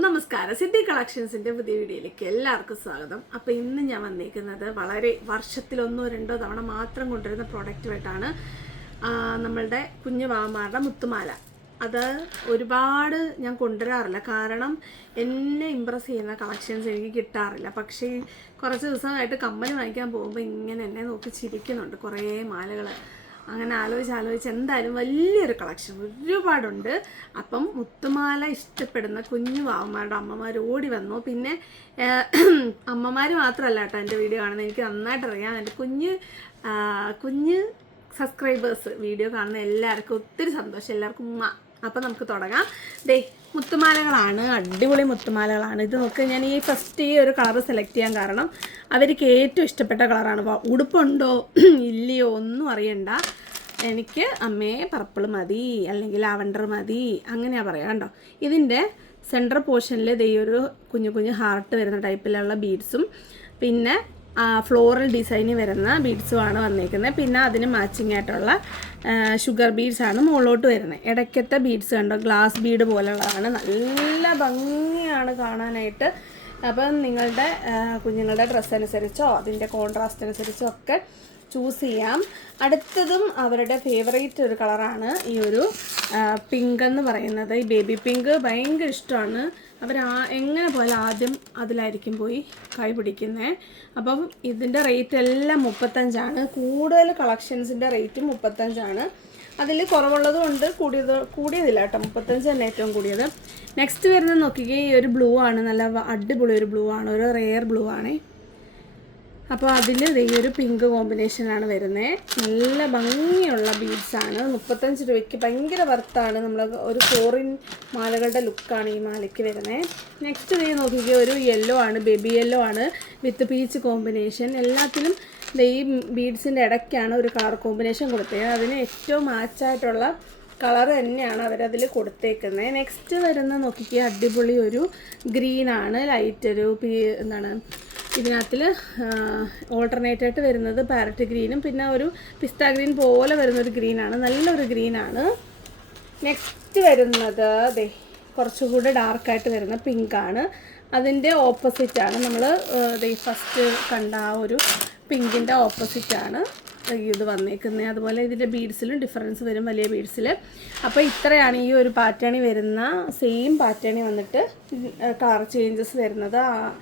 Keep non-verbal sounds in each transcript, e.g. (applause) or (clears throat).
നമസ്കാരം. സിദ്ധി കളക്ഷൻസിന്റെ പുതിയ വീഡിയോയിലേക്ക് എല്ലാവർക്കും സ്വാഗതം. അപ്പോൾ ഇന്ന് ഞാൻ വന്നിരിക്കുന്നത് വളരെ വർഷത്തിലൊന്നോ രണ്ടോ തവണ മാത്രം കൊണ്ടുവരുന്ന പ്രോഡക്റ്റുമായിട്ടാണ് നമ്മളുടെ കുഞ്ഞു മാമാരുടെ മുത്തുമാല. അത് ഒരുപാട് ഞാൻ കൊണ്ടുവരാറില്ല. കാരണം എന്നെ ഇമ്പ്രസ് ചെയ്യുന്ന കളക്ഷൻസ് എനിക്ക് കിട്ടാറില്ല. പക്ഷേ കുറച്ച് ദിവസമായിട്ട് കമ്മൽ വാങ്ങിക്കാൻ പോകുമ്പോൾ ഇങ്ങനെ എന്നെ നോക്കി ചിരിക്കുന്നുണ്ട് കുറേ മാലകൾ അങ്ങനെ ആലോചിച്ച് ആലോചിച്ച് എന്തായാലും വലിയൊരു കളക്ഷൻ ഒരുപാടുണ്ട്. അപ്പം മുത്തുമാല ഇഷ്ടപ്പെടുന്ന കുഞ്ഞു വാവന്മാരുടെ അമ്മമാർ ഓടി വന്നു. പിന്നെ അമ്മമാർ മാത്രമല്ല കേട്ടോ എന്റെ വീഡിയോ കാണുന്നത്. എനിക്ക് നന്നായിട്ട് അറിയാം. എന്റെ കുഞ്ഞ് കുഞ്ഞ് സബ്സ്ക്രൈബേഴ്സ് വീഡിയോ കാണുന്ന എല്ലാവർക്കും ഒത്തിരി സന്തോഷം. എല്ലാവർക്കും അപ്പം നമുക്ക് തുടങ്ങാം. ദേ മുത്തുമാലകളാണ് അടിപൊളി മുത്തുമാലകളാണ്. ഇത് നോക്ക് ഞാൻ ഈ ഫസ്റ്റ് ഈ ഒരു കളർ സെലക്ട് ചെയ്യാൻ കാരണം അവർക്ക് ഏറ്റവും ഇഷ്ടപ്പെട്ട കളറാണ് അപ്പോൾ ഉടുപ്പുണ്ടോ (clears throat) ഇല്ലയോ ഒന്നും അറിയണ്ട. എനിക്ക് അമ്മയെ പർപ്പിൾ മതി അല്ലെങ്കിൽ ലാവണ്ടർ മതി അങ്ങനെയാണ് പറയാം കണ്ടോ. ഇതിന്റെ സെൻട്രൽ പോർഷനിൽ ദേ ഒരു കുഞ്ഞു കുഞ്ഞു ഹാർട്ട് വരുന്ന ടൈപ്പിലുള്ള ബീഡ്സും പിന്നെ ഫ്ലോറൽ ഡിസൈനിൽ വരുന്ന ബീഡ്സുമാണ് വന്നേക്കുന്നത് പിന്നെ അതിന് മാച്ചിങ് ആയിട്ടുള്ള ഷുഗർ ബീഡ്സ് ആണ് മുകളിലോട്ട് വരുന്നത് ഇടയ്ക്കത്തെ ബീഡ്സ് കണ്ടോ? ഗ്ലാസ് ബീഡ് പോലുള്ളതാണ്. നല്ല ഭംഗിയാണ് കാണാനായിട്ട്. അപ്പം നിങ്ങളുടെ കുഞ്ഞുങ്ങളുടെ ഡ്രസ്സ് അനുസരിച്ചോ അതിന്റെ കോൺട്രാസ്റ്റ് അനുസരിച്ചോ ഒക്കെ ചൂസ് ചെയ്യാം. അടുത്തതും അവരുടെ ഫേവറേറ്റ് ഒരു കളറാണ് ഈ ഒരു പിങ്ക് എന്ന് പറയുന്നത്. ഈ ബേബി പിങ്ക് ഭയങ്കര ഇഷ്ടമാണ്. അവർ ആ എങ്ങനെ പോലെ ആദ്യം അതിലായിരിക്കും പോയി കൈ പിടിക്കുന്നത് അപ്പം ഇതിന്റെ റേറ്റ് എല്ലാം മുപ്പത്തഞ്ചാണ്. കൂടുതൽ കളക്ഷൻസിന്റെ റേറ്റ് മുപ്പത്തഞ്ചാണ്. അതിൽ കുറവുള്ളതും ഉണ്ട്. കൂടിയത് കൂടിയതില്ല കേട്ടോ. മുപ്പത്തഞ്ച് തന്നെ ഏറ്റവും കൂടിയത്. നെക്സ്റ്റ് വരുന്നത് നോക്കിക്കേ ഈ ഒരു ബ്ലൂ ആണ്. നല്ല അടിപൊളി ഒരു ബ്ലൂ ആണ്. ഒരു റെയർ ബ്ലൂ ആണേ. അപ്പോൾ അതിൽ ഈ ഒരു പിങ്ക് കോമ്പിനേഷനാണ് വരുന്നത് നല്ല ഭംഗിയുള്ള ബീഡ്സാണ് മുപ്പത്തഞ്ച് രൂപയ്ക്ക് ഭയങ്കര വർത്താണ് നമ്മൾ ഒരു ഫോറിൻ മാലകളുടെ ലുക്കാണ് ഈ മാലയ്ക്ക് വരുന്നത് നെക്സ്റ്റ് ഇത് നോക്കിക്കുക ഒരു യെല്ലോ ആണ് ബേബി യെല്ലോ ആണ് വിത്ത് പീച്ച് കോമ്പിനേഷൻ എല്ലാത്തിനും ഈ ബീഡ്സിന്റെ ഇടയ്ക്കാണ് ഒരു കളർ കോമ്പിനേഷൻ കൊടുത്തത് അതിന് ഏറ്റവും മാച്ചായിട്ടുള്ള കളർ തന്നെയാണ് അവരതിൽ കൊടുത്തേക്കുന്നത് നെക്സ്റ്റ് വരുന്ന നോക്കിക്കുക അടിപൊളി ഒരു ഗ്രീനാണ് ലൈറ്റ് ഒരു എന്താണ് ഇതിനകത്തിൽ ഓൾട്ടർനേറ്റ് ആയിട്ട് വരുന്നത് പാരറ്റ് ഗ്രീനും പിന്നെ ഒരു പിസ്ത ഗ്രീൻ പോലെ വരുന്നൊരു ഗ്രീനാണ് നല്ലൊരു ഗ്രീനാണ് നെക്സ്റ്റ് വരുന്നത് ദേ കുറച്ചുകൂടെ ഡാർക്കായിട്ട് വരുന്ന പിങ്കാണ് അതിന്റെ ഓപ്പോസിറ്റാണ് നമ്മൾ ഫസ്റ്റ് കണ്ട ആ ഒരു പിങ്കിന്റെ ഓപ്പോസിറ്റാണ് ഇത് വന്നേക്കുന്നത് അതുപോലെ ഇതിന്റെ ബീഡ്സിലും ഡിഫറൻസ് വരും വലിയ ബീഡ്സിൽ അപ്പോൾ ഇത്രയാണ് ഈ ഒരു പാറ്റേണി വരുന്ന സെയിം പാറ്റേണി വന്നിട്ട് കളർ ചേഞ്ചസ് വരുന്നത്. ആ-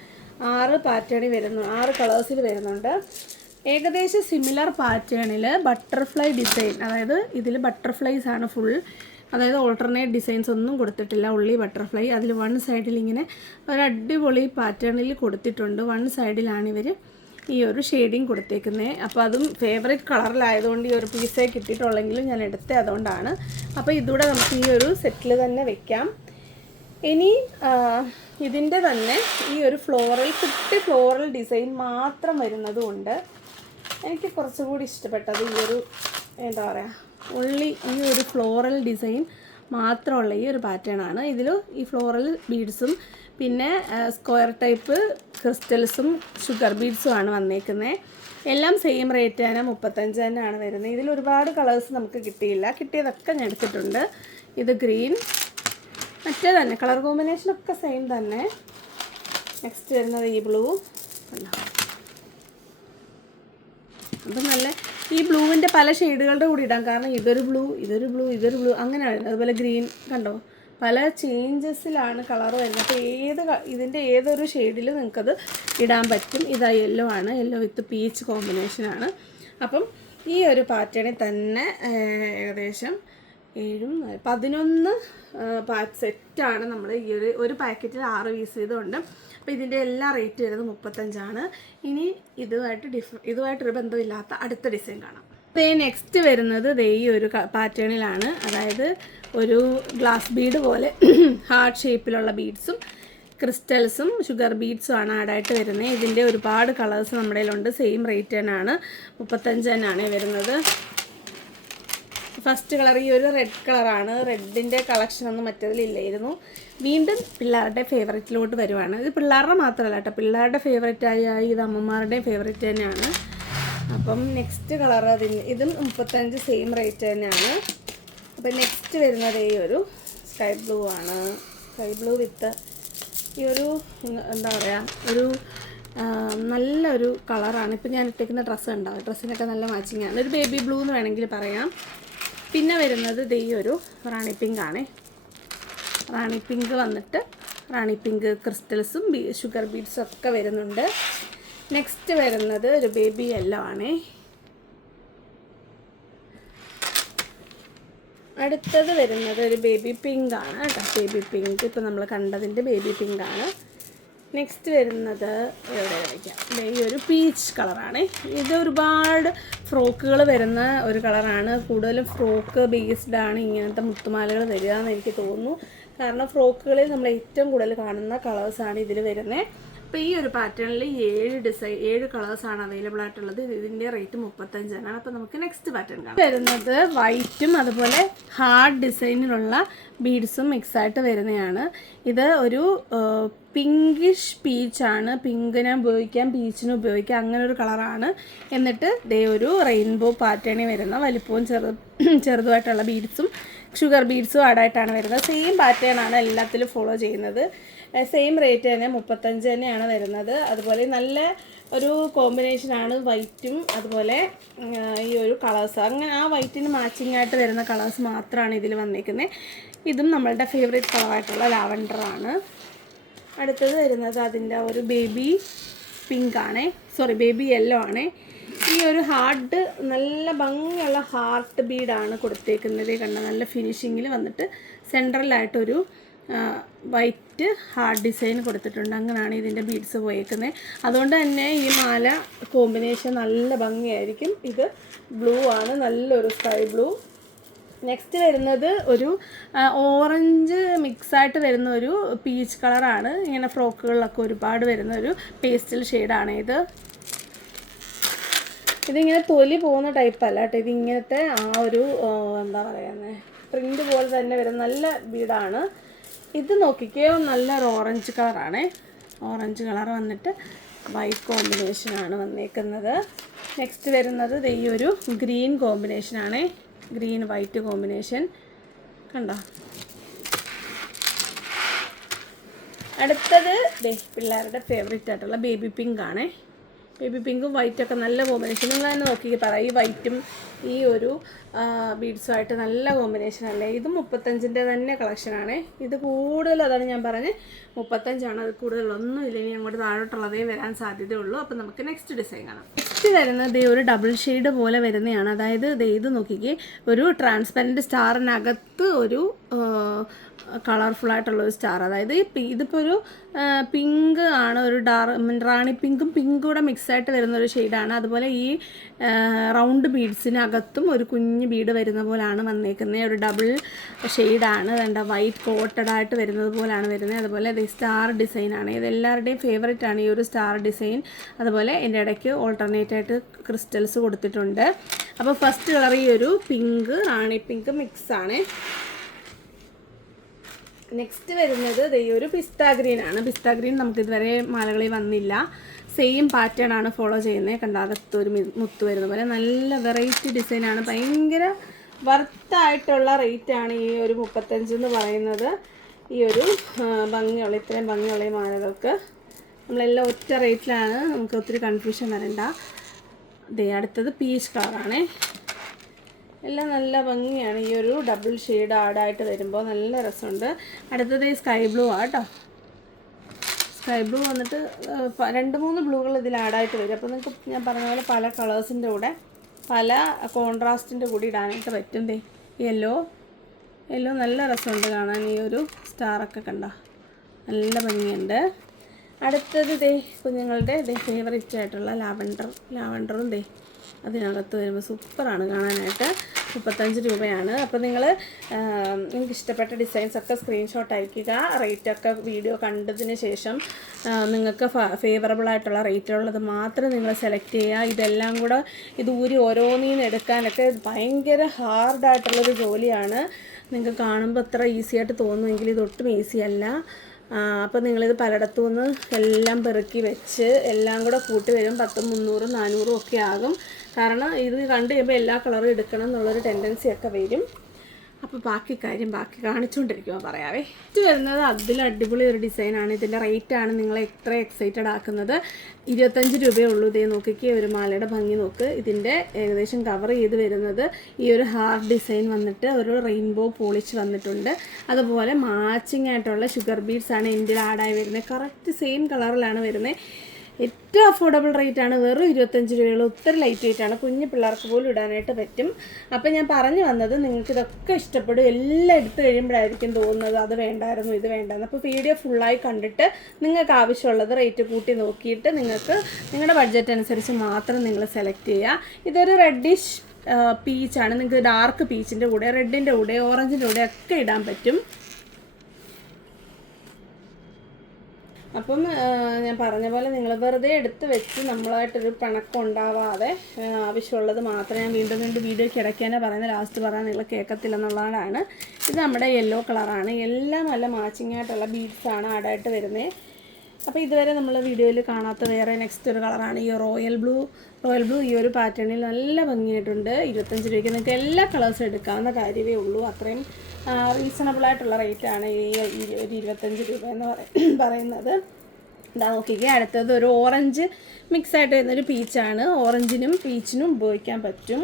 ആറ് പാറ്റേണിൽ വരുന്നു ആറ് കളേഴ്സിൽ വരുന്നുണ്ട്. ഏകദേശം സിമിലർ പാറ്റേണിൽ ബട്ടർഫ്ലൈ ഡിസൈൻ അതായത് ഇതിൽ ബട്ടർഫ്ലൈസ് ആണ് ഫുൾ അതായത് ഓൾട്ടർനേറ്റ് ഡിസൈൻസ് ഒന്നും കൊടുത്തിട്ടില്ല ഉള്ളി ബട്ടർഫ്ലൈ അതിൽ വൺ സൈഡിൽ ഇങ്ങനെ ഒരു അടിപൊളി പാറ്റേണിൽ കൊടുത്തിട്ടുണ്ട്. വൺ സൈഡിലാണ് ഇവർ ഈ ഒരു ഷെയ്ഡിങ് കൊടുത്തേക്കുന്നത് അപ്പോൾ അതും ഫേവറേറ്റ് കളറിലായതുകൊണ്ട് ഈ ഒരു പീസേ കിട്ടിയിട്ടുള്ളെങ്കിലും ഞാൻ എടുത്തത് അതുകൊണ്ടാണ്. അപ്പോൾ ഇതൂടെ നമുക്ക് ഈ ഒരു സെറ്റിൽ തന്നെ വെക്കാം. ഇനി ഇതിന്റെ തന്നെ ഈ ഒരു ഫ്ലോറൽ കുട്ടി ഫ്ലോറൽ ഡിസൈൻ മാത്രം വരുന്നതുകൊണ്ട് എനിക്ക് കുറച്ചുകൂടി ഇഷ്ടപ്പെട്ടത് ഈ ഒരു എന്താ പറയുക ഉള്ളി ഈ ഒരു ഫ്ലോറൽ ഡിസൈൻ മാത്രമുള്ള ഈ ഒരു പാറ്റേൺ ആണ്. ഇതിൽ ഈ ഫ്ലോറൽ ബീഡ്സും പിന്നെ സ്ക്വയർ ടൈപ്പ് ക്രിസ്റ്റൽസും ഷുഗർ ബീഡ്സും ആണ് വന്നേക്കുന്നത് എല്ലാം സെയിം റേറ്റ് തന്നെ മുപ്പത്തഞ്ച് തന്നെയാണ് വരുന്നത്. ഇതിൽ ഒരുപാട് കളേഴ്സ് നമുക്ക് കിട്ടിയില്ല. കിട്ടിയതൊക്കെ ഞാൻ എടുത്തിട്ടുണ്ട്. ഇത് ഗ്രീൻ മറ്റേ തന്നെ കളർ കോമ്പിനേഷനൊക്കെ സെയിം തന്നെ. നെക്സ്റ്റ് വരുന്നത് ഈ ബ്ലൂ അപ്പം നല്ല ഈ ബ്ലൂവിന്റെ പല ഷെയ്ഡുകളുടെ കൂടി ഇടാം. കാരണം ഇതൊരു ബ്ലൂ ഇതൊരു ബ്ലൂ ഇതൊരു ബ്ലൂ അങ്ങനെയാണ് അതുപോലെ ഗ്രീൻ കണ്ടോ? പല ചേഞ്ചസിലാണ് കളർ വരുന്നത്. അപ്പോൾ ഏത് ഇതിന്റെ ഏതൊരു ഷെയ്ഡിൽ നിങ്ങൾക്കത് ഇടാൻ പറ്റും. ഇതാ യെല്ലോ ആണ്. യെല്ലോ വിത്ത് പീച്ച് കോമ്പിനേഷനാണ് അപ്പം ഈ ഒരു പാറ്റേണിൽ തന്നെ ഏകദേശം ഏഴും പതിനൊന്ന് സെറ്റാണ് നമ്മൾ ഈ ഒരു ഒരു പാക്കറ്റിൽ ആറ് പീസ് വീതമുണ്ട് അപ്പോൾ ഇതിന്റെ എല്ലാ റേറ്റ് വരുന്നത് മുപ്പത്തഞ്ചാണ്. ഇനി ഇതുമായിട്ട് ഡിഫ ഇതുമായിട്ടൊരു ബന്ധമില്ലാത്ത അടുത്ത ഡിസൈൻ കാണാം. ദേ നെക്സ്റ്റ് വരുന്നത് ദേ ഈ ഒരു പാറ്റേണിലാണ് അതായത് ഒരു ഗ്ലാസ് ബീഡ് പോലെ ഹാർട്ട് ഷേപ്പിലുള്ള ബീഡ്സും ക്രിസ്റ്റൽസും ഷുഗർ ബീഡ്സും ആണ് ആഡായിട്ട് വരുന്നത് ഇതിന്റെ ഒരുപാട് കളേഴ്സ് നമ്മുടെ കയ്യിലുണ്ട്. സെയിം റേറ്റ് തന്നെയാണ്. മുപ്പത്തഞ്ച് തന്നെയാണ് വരുന്നത്. ഫസ്റ്റ് കളർ ഈ ഒരു റെഡ് കളറാണ് റെഡിന്റെ കളക്ഷൻ ഒന്നും മറ്റതിലില്ലായിരുന്നു. വീണ്ടും പിള്ളേരുടെ ഫേവറേറ്റിലോട്ട് വരുവാണ്. ഇത് പിള്ളേരുടെ മാത്രമല്ല കേട്ടോ. പിള്ളേരുടെ ഫേവറേറ്റ് ആയ ഇത് അമ്മമാരുടെയും ഫേവറേറ്റ് തന്നെയാണ്. അപ്പം നെക്സ്റ്റ് കളർ അതിന് ഇതും മുപ്പത്തഞ്ച് സെയിം റേറ്റ് തന്നെയാണ്. അപ്പം നെക്സ്റ്റ് വരുന്നത് ഈ ഒരു സ്കൈ ബ്ലൂ ആണ്. സ്കൈ ബ്ലൂ വിത്ത് ഈ ഒരു എന്താ പറയുക ഒരു നല്ലൊരു കളറാണ്. ഇപ്പം ഞാൻ ഇട്ടേക്കുന്ന ഡ്രസ്സ് ഉണ്ടാവും ഡ്രസ്സിനൊക്കെ നല്ല മാച്ചിങ് ആണ്. ഒരു ബേബി ബ്ലൂ എന്ന് വേണമെങ്കിൽ പറയാം. പിന്നെ വരുന്നത് ദേ ഒരു റാണി പിങ്ക് ആണ്. റാണി പിങ്ക് വന്നിട്ട് റാണി പിങ്ക് ക്രിസ്റ്റൽസും ഷുഗർ ബീഡ്സും ഒക്കെ വരുന്നുണ്ട്. നെക്സ്റ്റ് വരുന്നത് ഒരു ബേബി യെല്ലോ ആണേ. അടുത്തത് വരുന്നത് ഒരു ബേബി പിങ്ക് ആണ് കേട്ടോ. ബേബി പിങ്ക് ഇപ്പം നമ്മൾ കണ്ടതിന്റെ ബേബി പിങ്ക് ആണ്. നെക്സ്റ്റ് വരുന്നത് എവിടെ വയ്ക്കാം ഈ ഒരു പീച്ച് കളറാണ് ഇത് ഒരുപാട് ഫ്രോക്കുകൾ വരുന്ന ഒരു കളറാണ് കൂടുതലും ഫ്രോക്ക് ബേസ്ഡ് ആണ് ഇങ്ങനത്തെ മുത്തുമാലകൾ വരിക എന്ന് എനിക്ക് തോന്നുന്നു. കാരണം ഫ്രോക്കുകളിൽ നമ്മൾ ഏറ്റവും കൂടുതൽ കാണുന്ന കളേഴ്സാണ് ഇതിൽ വരുന്നത് അപ്പോൾ ഈ ഒരു പാറ്റേണിൽ ഏഴ് ഡിസൈൻ ഏഴ് കളേഴ്സാണ് അവൈലബിൾ ആയിട്ടുള്ളത്. ഇത് ഇതിന്റെ റേറ്റ് മുപ്പത്തഞ്ചാണ് അപ്പോൾ നമുക്ക് നെക്സ്റ്റ് പാറ്റേൺ കാണാം. വരുന്നത് വൈറ്റും അതുപോലെ ഹാർഡ് ഡിസൈനിലുള്ള ബീഡ്സും മിക്സ് ആയിട്ട് വരുന്നതാണ്. ഇത് ഒരു പിങ്കിഷ് പീച്ചാണ് പിങ്കിനെ ഉപയോഗിക്കാം പീച്ചിന് ഉപയോഗിക്കാം. അങ്ങനെ ഒരു കളറാണ്. എന്നിട്ട് ദേ ഒരു റെയിൻബോ പാറ്റേണിൽ വരുന്ന വലിപ്പവും ചെറു (clears throat) ചെറുതുമായിട്ടുള്ള ബീഡ്സും ഷുഗർ ബീഡ്സും ആഡായിട്ടാണ് വരുന്നത്. സെയിം പാറ്റേൺ ആണ് എല്ലാത്തിലും ഫോളോ ചെയ്യുന്നത്. സെയിം റേറ്റ് തന്നെ മുപ്പത്തഞ്ച് തന്നെയാണ് വരുന്നത്. അതുപോലെ നല്ല ഒരു കോമ്പിനേഷനാണ് വൈറ്റും അതുപോലെ ഈ ഒരു കളേഴ്സ് അങ്ങനെ ആ വൈറ്റിന് മാച്ചിങ് ആയിട്ട് വരുന്ന കളേഴ്സ് മാത്രമാണ് ഇതിൽ വന്നിരിക്കുന്നത് ഇതും നമ്മളുടെ ഫേവറേറ്റ് കളറായിട്ടുള്ള ലാവൻഡറാണ് അടുത്തത് വരുന്നത് അതിന്റെ ഒരു baby pink sorry baby yellow ആണേ. ഈ ഒരു ഹാർട്ട് നല്ല ഭംഗിയുള്ള ഹാർട്ട് ബീഡാണ് കൊടുത്തേക്കുന്നത്. കണ്ട? നല്ല ഫിനിഷിങ്ങിൽ വന്നിട്ട് സെൻട്രലായിട്ടൊരു വൈറ്റ് ഹാർട്ട് ഡിസൈൻ കൊടുത്തിട്ടുണ്ട്. അങ്ങനെയാണ് ഇതിന്റെ ബീഡ്സ് പോയേക്കുന്നത് അതുകൊണ്ട് തന്നെ ഈ മാല കോമ്പിനേഷൻ നല്ല ഭംഗിയായിരിക്കും. ഇത് ബ്ലൂ ആണ് നല്ലൊരു സ്കൈ ബ്ലൂ. നെക്സ്റ്റ് വരുന്നത് ഒരു ഓറഞ്ച് മിക്സായിട്ട് വരുന്ന ഒരു പീച്ച് കളറാണ്. ഇങ്ങനെ ഫ്രോക്കുകളിലൊക്കെ ഒരുപാട് വരുന്ന ഒരു പേസ്റ്റൽ ഷെയ്ഡാണ് ഇത്. ഇതിങ്ങനെ തൊലി പോകുന്ന ടൈപ്പ് അല്ല കേട്ടോ. ഇതിങ്ങനത്തെ ആ ഒരു എന്താ പറയുന്നത് പ്രിന്റ് പോലെ തന്നെ വരുന്ന നല്ല വീടാണ്. ഇത് നോക്കിക്കോ നല്ലൊരു ഓറഞ്ച് കളറാണേ ഓറഞ്ച് കളർ വന്നിട്ട് വൈറ്റ് കോമ്പിനേഷനാണ് വന്നേക്കുന്നത്. നെക്സ്റ്റ് വരുന്നത് ഈ ഒരു ഗ്രീൻ കോമ്പിനേഷനാണേ ഗ്രീൻ വൈറ്റ് കോമ്പിനേഷൻ കണ്ടോ? അടുത്തത് പിള്ളേരുടെ ഫേവറേറ്റ് ആയിട്ടുള്ള ബേബി പിങ്ക് ആണേ. ബേബി പിങ്കും വൈറ്റും ഒക്കെ നല്ല കോമ്പിനേഷൻ നിങ്ങൾ തന്നെ നോക്കി പറ ഈ വൈറ്റും ഈ ഒരു ബീഡ്സുമായിട്ട് നല്ല കോമ്പിനേഷൻ അല്ലേ? ഇത് മുപ്പത്തഞ്ചിന്റെ തന്നെ കളക്ഷനാണ് ഇത് കൂടുതൽ അതാണ് ഞാൻ പറഞ്ഞത് മുപ്പത്തഞ്ചാണ്. അത് കൂടുതലൊന്നും ഇല്ല ഇനി അങ്ങോട്ട് താഴോട്ടുള്ളതേ വരാൻ സാധ്യതയുള്ളൂ. അപ്പം നമുക്ക് നെക്സ്റ്റ് ഡിസൈൻ കാണാം. നെക്സ്റ്റ് വരുന്നത് ഒരു ഡബിൾ ഷെയ്ഡ് പോലെ വരുന്നതാണ്. അതായത് ഇത് നോക്കിക്കേ ഒരു ട്രാൻസ്പെറന്റ് സ്റ്റാറിനകത്ത് ഒരു കളർഫുൾ ആയിട്ടുള്ള ഒരു സ്റ്റാർ അതായത് ഇതിപ്പോൾ ഒരു പിങ്ക് ആണ് ഒരു ഡാർ റാണി പിങ്കും പിങ്കും കൂടെ മിക്സ് ആയിട്ട് വരുന്ന ഒരു ഷെയ്ഡാണ് അതുപോലെ ഈ റൗണ്ട് ബീഡ്സിനകത്തും ഒരു കുഞ്ഞ് ബീഡ് വരുന്ന പോലാണ് വന്നേക്കുന്നത് ഒരു ഡബിൾ ഷെയ്ഡാണ് വേണ്ട വൈറ്റ് കോട്ടഡ് ആയിട്ട് വരുന്നത് പോലാണ് വരുന്നത് അതുപോലെ സ്റ്റാർ ഡിസൈനാണ് ഇത് എല്ലാവരുടെയും ഫേവറേറ്റ് ആണ് ഈ ഒരു സ്റ്റാർ ഡിസൈൻ അതുപോലെ എന്റെ ഇടയ്ക്ക് ഓൾട്ടർനേറ്റ് ആയിട്ട് ക്രിസ്റ്റൽസ് കൊടുത്തിട്ടുണ്ട്. അപ്പോൾ ഫസ്റ്റ് കളർ ഈ ഒരു പിങ്ക് റാണി പിങ്ക് മിക്സ് ആണ്. നെക്സ്റ്റ് വരുന്നത് ഈ ഒരു പിസ്ത ഗ്രീൻ ആണ്. പിസ്ത ഗ്രീൻ നമുക്ക് ഇതുവരെ മാലകളിൽ വന്നില്ല. സെയിം പാറ്റേൺ ആണ് ഫോളോ ചെയ്യുന്നത്. കണ്ടാകത്ത് ഒരു മുത്ത് വരുന്ന പോലെ. നല്ല വെറൈറ്റി ഡിസൈനാണ് ഭയങ്കര വർത്തായിട്ടുള്ള റേറ്റ് ആണ് ഈ ഒരു മുപ്പത്തഞ്ച് എന്ന് പറയുന്നത്. ഈ ഒരു ഭംഗിയുള്ള ഇത്രയും ഭംഗിയുള്ള ഈ മാലകൾക്ക്. നമ്മളെല്ലാം ഒറ്റ റേറ്റിലാണ് നമുക്ക് ഒത്തിരി കൺഫ്യൂഷൻ വരണ്ട. ദേ അടുത്തത് പീച്ച് കളറാണേ എല്ലാം നല്ല ഭംഗിയാണ്. ഈ ഒരു ഡബിൾ ഷെയ്ഡ് ആഡായിട്ട് വരുമ്പോൾ നല്ല രസമുണ്ട്. അടുത്തത് ഈ സ്കൈ ബ്ലൂ ആ കേട്ടോ സ്കൈ ബ്ലൂ വന്നിട്ട് രണ്ട് മൂന്ന് ബ്ലൂകൾ ഇതിൽ ആഡായിട്ട് വരും. അപ്പോൾ നിങ്ങൾക്ക് ഞാൻ പറഞ്ഞ പോലെ പല കളേഴ്സിന്റെ കൂടെ പല കോൺട്രാസ്റ്റിന്റെ കൂടി ഇടാനായിട്ട് പറ്റും ദേ. യെല്ലോ യെല്ലോ നല്ല രസമുണ്ട് കാണാൻ. ഈ ഒരു സ്റ്റാറൊക്കെ കണ്ട. നല്ല ഭംഗിയുണ്ട്. അടുത്തത് ദേ കുഞ്ഞുങ്ങളുടെ ദേ ഫേവറേറ്റ് ആയിട്ടുള്ള ലാവൻഡർ ലാവൻഡറും ദേ അതിനകത്ത് വരുമ്പോൾ സൂപ്പറാണ് കാണാനായിട്ട്. മുപ്പത്തഞ്ച് രൂപയാണ്. അപ്പോൾ നിങ്ങൾ നിങ്ങൾക്ക് ഇഷ്ടപ്പെട്ട ഡിസൈൻസ് ഒക്കെ സ്ക്രീൻഷോട്ട് അയക്കുക. റേറ്റൊക്കെ വീഡിയോ കണ്ടതിന് ശേഷം നിങ്ങൾക്ക് ഫേവറബിൾ ആയിട്ടുള്ള റേറ്റുള്ളത് മാത്രം നിങ്ങൾ സെലക്ട് ചെയ്യുക. ഇതെല്ലാം കൂടെ ഇത് ഊരി ഓരോന്നീന്ന് എടുക്കാനൊക്കെ ഭയങ്കര ഹാർഡായിട്ടുള്ളൊരു ജോലിയാണ്. നിങ്ങൾക്ക് കാണുമ്പോൾ അത്ര ഈസി ആയിട്ട് തോന്നുമെങ്കിൽ ഇതൊട്ടും ഈസി അല്ല. അപ്പോൾ നിങ്ങളിത് പലയിടത്തു നിന്ന് എല്ലാം പെറുക്കി വെച്ച് എല്ലാം കൂടെ കൂട്ടി വരും. പത്തും മുന്നൂറും നാനൂറും ഒക്കെ ആകും. കാരണം ഇത് കണ്ടു കഴിയുമ്പോൾ എല്ലാ കളറും എടുക്കണം എന്നുള്ളൊരു ടെൻഡൻസി ഒക്കെ വരും. അപ്പോൾ ബാക്കി കാര്യം ബാക്കി കാണിച്ചുകൊണ്ടിരിക്കുമ്പോൾ പറയാവേ. ഇത് വരുന്നത് അതിൽ അടിപൊളി ഒരു ഡിസൈനാണ്. ഇതിന്റെ റേറ്റാണ് നിങ്ങളെ എത്ര എക്സൈറ്റഡ് ആക്കുന്നത്. ഇരുപത്തഞ്ച് രൂപയേ ഉള്ളൂ. ഇതേ നോക്കിക്ക് ഒരു മാലയുടെ ഭംഗി നോക്ക്. ഇതിന്റെ ഏകദേശം കവർ ചെയ്ത് വരുന്നത് ഈ ഒരു ഹാർട്ട് ഡിസൈൻ വന്നിട്ട് ഒരു റെയിൻബോ പോളിഷ് വന്നിട്ടുണ്ട്. അതുപോലെ മാച്ചിങ് ആയിട്ടുള്ള ഷുഗർ ബീഡ്സ് ആണ്. ഇതിൽ ആഡായി വരുന്നത്. കറക്റ്റ് സെയിം കളറിലാണ് വരുന്നത്. ഏറ്റവും അഫോർഡബിൾ റേറ്റ് ആണ്. വെറും ഇരുപത്തഞ്ച് രൂപയുള്ള. ഒത്തിരി ലൈറ്റ് വെയിറ്റ് ആണ്. കുഞ്ഞു പിള്ളേർക്ക് പോലും ഇടാനായിട്ട് പറ്റും. അപ്പം ഞാൻ പറഞ്ഞു വന്നത് നിങ്ങൾക്ക് ഇതൊക്കെ ഇഷ്ടപ്പെടും. എല്ലാം എടുത്തു കഴിയുമ്പോഴായിരിക്കും തോന്നുന്നത് അത് വേണ്ടായിരുന്നു ഇത് വേണ്ടായിരുന്നു. അപ്പോൾ വീഡിയോ ഫുള്ളായി കണ്ടിട്ട് നിങ്ങൾക്ക് ആവശ്യമുള്ളത് റേറ്റ് കൂട്ടി നോക്കിയിട്ട് നിങ്ങൾക്ക് നിങ്ങളുടെ ബഡ്ജറ്റ് അനുസരിച്ച് മാത്രം നിങ്ങൾ സെലക്ട് ചെയ്യുക. ഇതൊരു റെഡിഷ് പീച്ചാണ് നിങ്ങൾക്ക് ഡാർക്ക് പീച്ചിന്റെ കൂടെ റെഡിന്റെ കൂടെ ഓറഞ്ചിന്റെ കൂടെ ഒക്കെ ഇടാൻ പറ്റും. അപ്പം ഞാൻ പറഞ്ഞ പോലെ നിങ്ങൾ വെറുതെ എടുത്ത് വെച്ച് നമ്മളായിട്ടൊരു പിണക്കം ഉണ്ടാവാതെ ആവശ്യമുള്ളത് മാത്രം ഞാൻ വീണ്ടും വീണ്ടും വീഡിയോ കിടക്കാനാ പറയുന്നത് ലാസ്റ്റ് പറയാൻ നിങ്ങൾ കേൾക്കത്തില്ല എന്നുള്ളതാണ് ഇത് നമ്മുടെ യെല്ലോ കളറാണ് എല്ലാം നല്ല മാച്ചിങ് ആയിട്ടുള്ള ബീഡ്സാണ് ആടായിട്ട് വരുന്നത്. അപ്പോൾ ഇതുവരെ നമ്മൾ വീഡിയോയിൽ കാണാത്ത വേറെ നെക്സ്റ്റ് ഒരു കളറാണ് ഈ റോയൽ ബ്ലൂ റോയൽ ബ്ലൂ ഈ ഒരു പാറ്റേണിൽ നല്ല ഭംഗിയായിട്ടുണ്ട്. ഇരുപത്തഞ്ച് രൂപയ്ക്ക് നിങ്ങൾക്ക് എല്ലാ കളേഴ്സും എടുക്കാവുന്ന കാര്യമേ ഉള്ളൂ. അത്രയും റീസണബിൾ ആയിട്ടുള്ള റേറ്റാണ് ഈ ഒരു ഇരുപത്തഞ്ച് രൂപ എന്ന് പറയുന്നത്. ഇതാ നോക്കിക്കേ അടുത്തത് ഒരു ഓറഞ്ച് മിക്സ് ആയിട്ട് വരുന്നൊരു പീച്ചാണ് ഓറഞ്ചിനും പീച്ചിനും ഉപയോഗിക്കാൻ പറ്റും.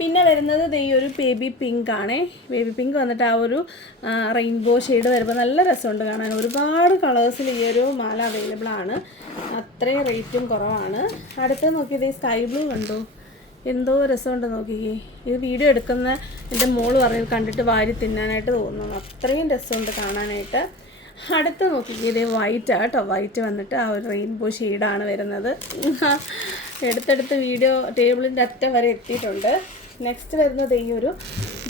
പിന്നെ വരുന്നത് ദേ ഒരു ബേബി പിങ്ക് ആണ്. ബേബി പിങ്ക് വന്നിട്ട് ആ ഒരു റെയിൻബോ ഷെയ്ഡ് വരുമ്പോൾ നല്ല രസമുണ്ട് കാണാൻ. ഒരുപാട് കളേഴ്സിൽ ഈ ഒരു മാല അവൈലബിൾ ആണ്. അത്രയും റേറ്റും കുറവാണ്. അടുത്ത് നോക്കിയത് ഈ സ്കൈ ബ്ലൂ കണ്ടു? എന്തോ രസമുണ്ട് നോക്കിക്കേ ഇത് വീഡിയോ എടുക്കുന്ന എന്റെ മോൾ പറഞ്ഞു കണ്ടിട്ട് വാരി തിന്നാനായിട്ട് തോന്നുന്നു. അത്രയും രസമുണ്ട് കാണാനായിട്ട്. അടുത്ത് നോക്കിക്കേ ഇതേ വൈറ്റ് ആട്ടോ വൈറ്റ് വന്നിട്ട് ആ ഒരു റെയിൻബോ ഷെയ്ഡാണ് വരുന്നത്. (laughs) എടുത്തെടുത്ത് വീഡിയോ ടേബിളിന്റെ അറ്റം വരെ എത്തിയിട്ടുണ്ട്. നെക്സ്റ്റ് വരുന്നത് ഈ ഒരു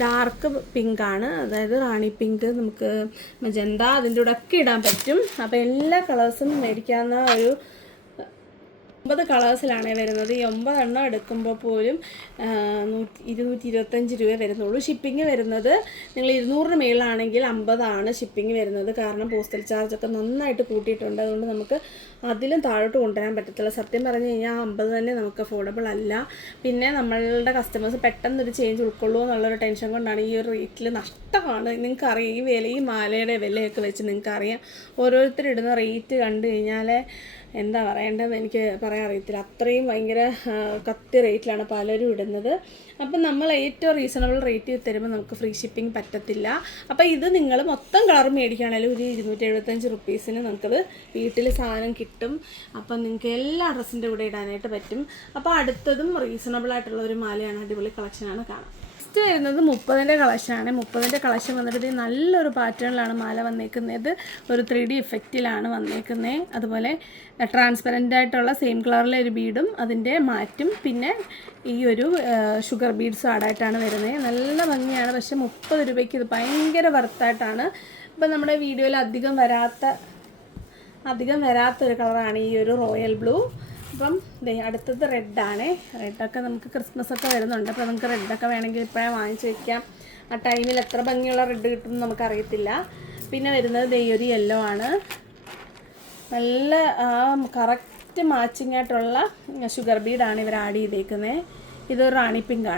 ഡാർക്ക് പിങ്ക് ആണ്. അതായത് റാണി പിങ്ക് നമുക്ക് മജന്ത അതിന്റെ കൂടെ ഒക്കെ ഇടാൻ പറ്റും. അപ്പോൾ എല്ലാ കളേഴ്സും മേടിക്കാവുന്ന ഒരു ഒമ്പത് കളേഴ്സിലാണ് വരുന്നത്. ഈ ഒമ്പതെണ്ണം എടുക്കുമ്പോൾ പോലും നൂറ്റി ഇരുന്നൂറ്റി ഇരുപത്തഞ്ച് രൂപ വരുന്നുള്ളൂ. ഷിപ്പിംഗ് വരുന്നത് നിങ്ങൾ ഇരുന്നൂറിന് മേളിലാണെങ്കിൽ അമ്പതാണ് ഷിപ്പിംഗ് വരുന്നത്. കാരണം പോസ്റ്റൽ ചാർജ് ഒക്കെ നന്നായിട്ട് കൂട്ടിയിട്ടുണ്ട്. അതുകൊണ്ട് നമുക്ക് അതിലും താഴോട്ട് കൊണ്ടുവരാൻ പറ്റത്തില്ല. സത്യം പറഞ്ഞു കഴിഞ്ഞാൽ അമ്പത് തന്നെ നമുക്ക് അഫോർഡബിൾ അല്ല. പിന്നെ നമ്മളുടെ കസ്റ്റമേഴ്സ് പെട്ടെന്നൊരു ചേഞ്ച് ഉൾക്കൊള്ളുമോ എന്നുള്ളൊരു ടെൻഷൻ കൊണ്ടാണ് ഈ ഒരു റേറ്റിൽ നഷ്ടമാണ്. നിങ്ങൾക്കറിയാം ഈ വില ഈ മാലയുടെ വിലയൊക്കെ വെച്ച് നിങ്ങൾക്കറിയാം. ഓരോരുത്തർ ഇടുന്ന റേറ്റ് കണ്ടു കഴിഞ്ഞാൽ എന്താ പറയേണ്ടതെന്ന് എനിക്ക് പറയാൻ അറിയത്തില്ല. അത്രയും ഭയങ്കര കത്തി റേറ്റിലാണ് പലരും ഇടുന്നത്. അപ്പം നമ്മൾ ഏറ്റവും റീസണബിൾ റേറ്റ് തരുമ്പോൾ നമുക്ക് ഫ്രീ ഷിപ്പിംഗ് പറ്റത്തില്ല. അപ്പോൾ ഇത് നിങ്ങൾ മൊത്തം കളർ മേടിക്കുകയാണെങ്കിലും ഒരു ഇരുന്നൂറ്റി എഴുപത്തഞ്ച് റുപ്പീസിന് നമുക്കത് വീട്ടിൽ സാധനം കിട്ടും. അപ്പം നിങ്ങൾക്ക് എല്ലാ ഡ്രസ്സിന്റെ കൂടെ ഇടാനായിട്ട് പറ്റും. അപ്പോൾ അടുത്തതും റീസണബിൾ ആയിട്ടുള്ള ഒരു മാലയാണ് അടിപൊളി കളക്ഷനാണ് കാണാം. നെക്സ്റ്റ് വരുന്നത് മുപ്പതിന്റെ കളക്ഷനാണ് മുപ്പതിന്റെ കളക്ഷൻ വന്നിട്ട് നല്ലൊരു പാറ്റേണിലാണ് മാല വന്നേക്കുന്നത്. ഒരു ത്രീ ഡി ഇഫക്റ്റിലാണ് വന്നേക്കുന്നത് അതുപോലെ ട്രാൻസ്പെറന്റ് ആയിട്ടുള്ള സെയിം കളറിലെ ഒരു ബീഡും അതിന്റെ മാറ്റും. പിന്നെ ഈ ഒരു ഷുഗർ ബീഡ്സ് ആഡായിട്ടാണ് വരുന്നത് നല്ല ഭംഗിയാണ്. പക്ഷെ മുപ്പത് രൂപയ്ക്ക് ഇത് ഭയങ്കര വർത്തായിട്ടാണ് ഇപ്പം നമ്മുടെ വീഡിയോയിൽ അധികം വരാത്ത അധികം വരാത്തൊരു കളറാണ് ഈ ഒരു റോയൽ ബ്ലൂ അപ്പം ദേ അടുത്തത് റെഡാണ്. റെഡൊക്കെ നമുക്ക് ക്രിസ്മസ് ഒക്കെ വരുന്നുണ്ട്. അപ്പോൾ നമുക്ക് റെഡൊക്കെ വേണമെങ്കിൽ ഇപ്പോഴേ വാങ്ങിച്ച് വയ്ക്കാം ആ ടൈമിൽ എത്ര ഭംഗിയുള്ള റെഡ് കിട്ടും നമുക്കറിയത്തില്ല. പിന്നെ വരുന്നത് ദേ ഒരു യെല്ലോ ആണ്. നല്ല കറക്റ്റ് മാച്ചിങ് ആയിട്ടുള്ള ഷുഗർ ബീഡാണ് ഇവർ ആഡ് ചെയ്തേക്കുന്നത് ഇതൊരു റാണി പിങ്ക്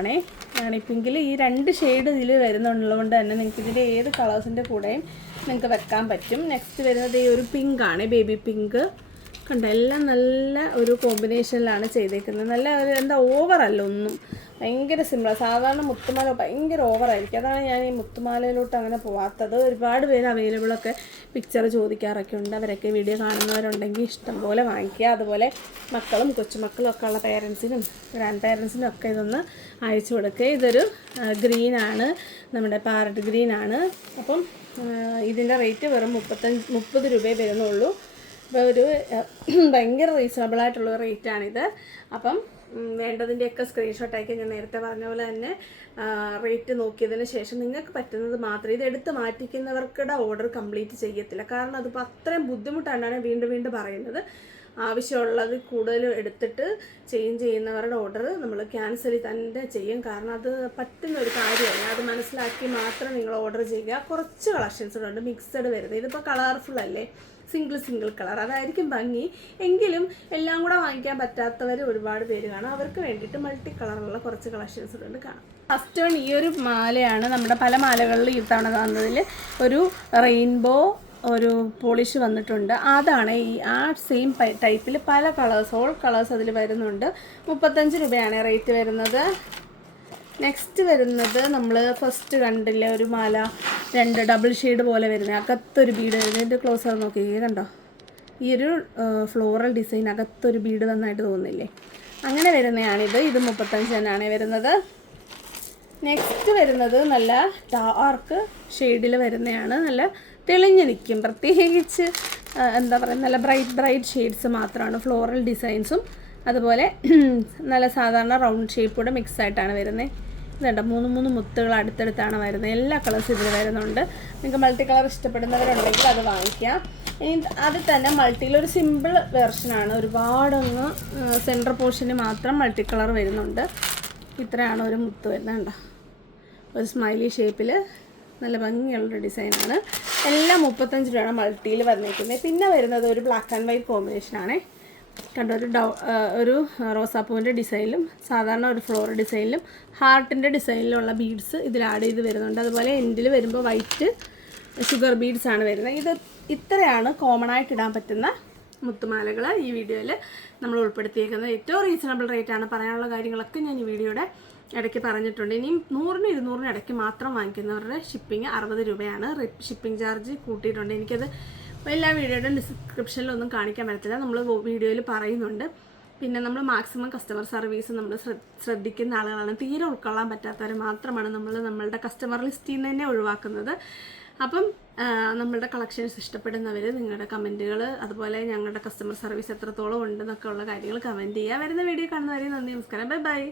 റാണി പിങ്കിൽ ഈ രണ്ട് ഷെയ്ഡ് ഇതിൽ വരുന്നുള്ളതുകൊണ്ട് തന്നെ നിങ്ങൾക്ക് ഇതിന്റെ ഏത് കളേഴ്സിന്റെ കൂടെയും നിങ്ങൾക്ക് വെക്കാൻ പറ്റും. നെക്സ്റ്റ് വരുന്നത് ഈ ഒരു പിങ്ക് ആണ് ബേബി പിങ്ക് കണ്ടോ എല്ലാം നല്ല ഒരു കോമ്പിനേഷനിലാണ് ചെയ്തേക്കുന്നത്. നല്ല ഒരു എന്താ ഓവറല്ല ഒന്നും. ഭയങ്കര സിമ്പിളാണ് സാധാരണ മുത്തുമാല ഭയങ്കര ഓവറായിരിക്കും. അതാണ് ഞാൻ ഈ മുത്തുമാലയിലോട്ട് അങ്ങനെ പോവാത്തത്. ഒരുപാട് പേര് അവൈലബിളൊക്കെ പിക്ചർ ചോദിക്കാറൊക്കെ ഉണ്ട്. അവരൊക്കെ വീഡിയോ കാണുന്നവരുണ്ടെങ്കിൽ ഇഷ്ടം പോലെ വാങ്ങിക്കുക. അതുപോലെ മക്കളും കൊച്ചുമക്കളും ഒക്കെ ഉള്ള പേരൻസിനും ഗ്രാൻഡ് പേരൻസിനും ഒക്കെ ഇതൊന്ന് അയച്ചു കൊടുക്കുക. ഇതൊരു ഗ്രീനാണ് നമ്മുടെ പാരറ്റ് ഗ്രീനാണ് അപ്പം ഇതിന്റെ റേറ്റ് വെറും മുപ്പത്തഞ്ച് മുപ്പത് രൂപയെ വരുന്നുള്ളൂ. അപ്പോൾ ഒരു (clears throat) ഭയങ്കര റീസണബിൾ ആയിട്ടുള്ള റേറ്റാണിത് അപ്പം വേണ്ടതിന്റെയൊക്കെ സ്ക്രീൻഷോട്ട് അയക്കാൻ ഞാൻ നേരത്തെ പറഞ്ഞ പോലെ തന്നെ റേറ്റ് നോക്കിയതിന് ശേഷം നിങ്ങൾക്ക് പറ്റുന്നത് മാത്രം. ഇത് എടുത്ത് മാറ്റിക്കുന്നവർക്കുടെ ഓർഡർ കംപ്ലീറ്റ് ചെയ്യത്തില്ല. കാരണം അതിപ്പോൾ അത്രയും ബുദ്ധിമുട്ടാണ് വീണ്ടും വീണ്ടും പറയുന്നത്. ആവശ്യമുള്ളത് കൂടുതൽ എടുത്തിട്ട് ചേഞ്ച് ചെയ്യുന്നവരുടെ ഓർഡർ നമ്മൾ ക്യാൻസൽ തന്നെ ചെയ്യും. കാരണം അത് പറ്റുന്ന ഒരു കാര്യമല്ല. അത് മനസ്സിലാക്കി മാത്രം നിങ്ങൾ ഓർഡർ ചെയ്യുക. കുറച്ച് കളക്ഷൻസ് ഉണ്ട്. മിക്സഡ് വരുന്നത്. ഇതിപ്പോൾ കളർഫുൾ അല്ലേ? സിംഗിൾ സിംഗിൾ കളർ അതായിരിക്കും ഭംഗി. എങ്കിലും എല്ലാം കൂടെ വാങ്ങിക്കാൻ പറ്റാത്തവർ ഒരുപാട് പേര് കാണാം. അവർക്ക് വേണ്ടിയിട്ട് മൾട്ടി കളറുള്ള കുറച്ച് കളക്ഷൻസ് ഉണ്ട് കാണാം. ഫസ്റ്റ് വൺ ഈ ഒരു മാലയാണ്. നമ്മുടെ പല മാലകളിൽ ഈ തവണ വന്നതിൽ ഒരു റെയിൻബോ ഒരു പോളിഷ് വന്നിട്ടുണ്ട്. അതാണ് ഈ ആ സെയിം ടൈപ്പിൽ പല കളേഴ്സ് ഓൾ കളേഴ്സ് അതിൽ വരുന്നുണ്ട്. മുപ്പത്തഞ്ച് രൂപയാണ് റേറ്റ് വരുന്നത്. നെക്സ്റ്റ് വരുന്നത് നമ്മൾ ഫസ്റ്റ് കണ്ടില്ല ഒരു മാല രണ്ട് ഡബിൾ ഷെയ്ഡ് പോലെ വരുന്നത് അകത്തൊരു ബീഡ് വരുന്നത് ഇതിന്റെ ക്ലോസർ നോക്കി. കണ്ടോ? ഈ ഒരു ഫ്ലോറൽ ഡിസൈൻ അകത്തൊരു ബീഡ് നന്നായിട്ട് തോന്നുന്നില്ലേ? അങ്ങനെ വരുന്നതാണിത് ഇത് മുപ്പത്തഞ്ച് തന്നെയാണ് വരുന്നത്. നെക്സ്റ്റ് വരുന്നത് നല്ല ഡാർക്ക് ഷെയ്ഡിൽ വരുന്നതാണ് നല്ല തെളിഞ്ഞു നിൽക്കും പ്രത്യേകിച്ച് എന്താ പറയുക നല്ല ബ്രൈറ്റ് ബ്രൈറ്റ് ഷെയ്ഡ്സ് മാത്രമാണ്. ഫ്ലോറൽ ഡിസൈൻസും അതുപോലെ (clears throat) നല്ല സാധാരണ റൗണ്ട് ഷേപ്പ് കൂടെ മിക്സ് ആയിട്ടാണ് വരുന്നത് ഇതുണ്ട് മൂന്ന് മൂന്ന് മുത്തുകൾ അടുത്തടുത്താണ് വരുന്നത്. എല്ലാ കളേഴ്സ് ഇതിൽ വരുന്നുണ്ട്. നിങ്ങൾക്ക് മൾട്ടി കളർ ഇഷ്ടപ്പെടുന്നവരുണ്ടെങ്കിൽ അത് വാങ്ങിക്കാം. ഇനി അതിൽ തന്നെ മൾട്ടിയിൽ ഒരു സിമ്പിൾ വെർഷനാണ് ഒരുപാടൊന്ന് സെന്റർ പോർഷന് മാത്രം മൾട്ടി കളർ വരുന്നുണ്ട്. ഇത്രയാണ് ഒരു മുത്ത് വരുന്നത് കണ്ടോ. ഒരു സ്മൈലി ഷേപ്പിൽ നല്ല ഭംഗിയുള്ള ഡിസൈനാണ് എല്ലാം മുപ്പത്തഞ്ച് രൂപയാണ് മൾട്ടിയിൽ വന്നിരിക്കുന്നത് പിന്നെ വരുന്നത് ഒരു ബ്ലാക്ക് ആൻഡ് വൈറ്റ് കോമ്പിനേഷനാണ് കണ്ടോ ഒരു ഡൗ ഒരു റോസാപ്പൂവിന്റെ ഡിസൈനിലും സാധാരണ ഒരു ഫ്ലോർ ഡിസൈനിലും ഹാർട്ടിന്റെ ഡിസൈനിലുള്ള ബീഡ്സ് ഇതിൽ ആഡ് ചെയ്ത് വരുന്നുണ്ട്. അതുപോലെ എൻഡിൽ വരുമ്പോൾ വൈറ്റ് ഷുഗർ ബീഡ്സ് ആണ് വരുന്നത്. ഇത് ഇത്രയാണ് കോമൺ ആയിട്ട് ഇടാൻ പറ്റുന്ന മുത്തുമാലകൾ ഈ വീഡിയോയിൽ നമ്മൾ ഉൾപ്പെടുത്തിയേക്കുന്നത്. ഏറ്റവും റീസണബിൾ റേറ്റ് ആണ് പറയാനുള്ള കാര്യങ്ങളൊക്കെ ഞാൻ ഈ വീഡിയോയുടെ ഇടയ്ക്ക് പറഞ്ഞിട്ടുണ്ട്. ഇനിയും നൂറിന് ഇരുന്നൂറിന് ഇടയ്ക്ക് മാത്രം വാങ്ങിക്കുന്നവരുടെ ഷിപ്പിംഗ് അറുപത് രൂപയാണ്. ഷിപ്പിംഗ് ചാർജ് കൂട്ടിയിട്ടുണ്ട്. എനിക്കത് എല്ലാ വീഡിയോയുടെ ഡിസ്ക്രിപ്ഷനിലൊന്നും കാണിക്കാൻ പറ്റത്തില്ല. നമ്മൾ വീഡിയോയിൽ പറയുന്നുണ്ട്. പിന്നെ നമ്മൾ മാക്സിമം കസ്റ്റമർ സർവീസ് നമ്മൾ ശ്രദ്ധിക്കുന്ന ആളുകളാണ്. തീരെ ഉൾക്കൊള്ളാൻ പറ്റാത്തവർ മാത്രമാണ് നമ്മൾ നമ്മളുടെ കസ്റ്റമർ ലിസ്റ്റിൽ നിന്ന് തന്നെ ഒഴിവാക്കുന്നത്. അപ്പം നമ്മളുടെ കളക്ഷൻസ് ഇഷ്ടപ്പെടുന്നവർ നിങ്ങളുടെ കമന്റുകൾ അതുപോലെ ഞങ്ങളുടെ കസ്റ്റമർ സർവീസ് എത്രത്തോളം ഉണ്ടെന്നൊക്കെ ഉള്ള കാര്യങ്ങൾ കമന്റ് ചെയ്യുക വരുന്ന വീഡിയോ കാണുന്നവരെ നന്ദി നമസ്കാരം. Bye bye